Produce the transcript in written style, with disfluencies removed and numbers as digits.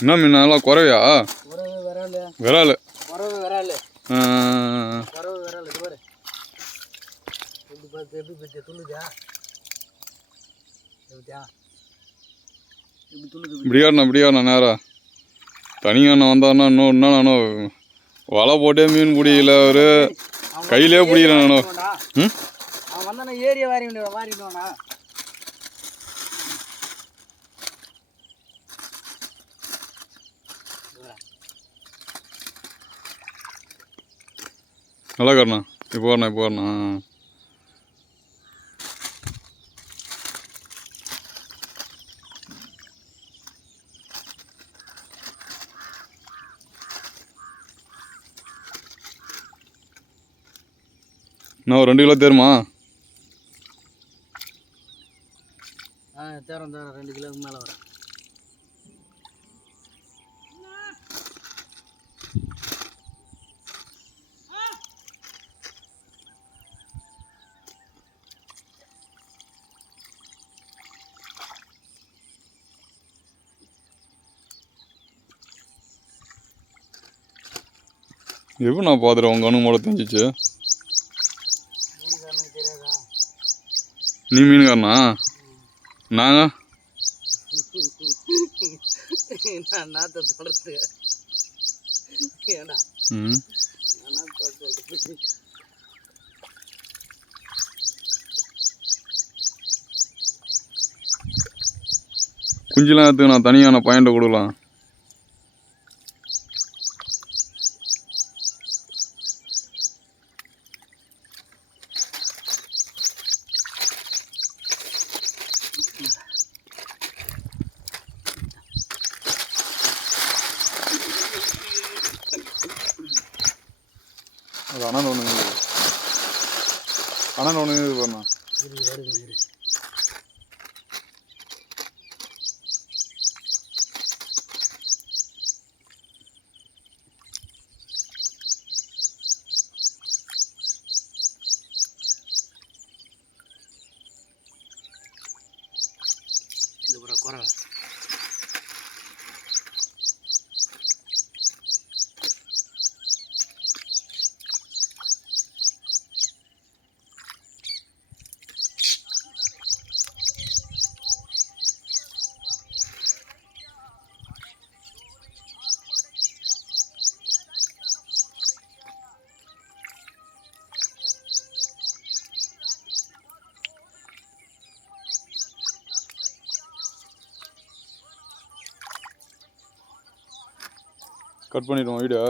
என்ன மீன் நல்லா குறையா? விரால். இப்படியாண்ணா நேரா தனியாண்ணா வந்தாண்ணா இன்னும் நானும் வலை போட்டே மீன் பிடிக்கல அவரு கையிலே பிடிக்கிறேன் நானும். நல்லா காரணா இப்போ வரண்ணா இன்னும் 2 கிலோ தேருமா? தேரம் 2 கிலோக்கு மேலே வரும். எப்படி நான் பார்த்துறேன் உங்கள் அணு மூட தெரிஞ்சிச்சு. நீ மீனுக்காரனா? நாங்கள் குஞ்செல்லாம் எடுத்து நான் தனியான பாயிண்ட்டை கொடுக்கலாம். அது அண்ணன் ஒன்று பண்ணா குறை கட் பண்ணிடுவோம் வீடியோ.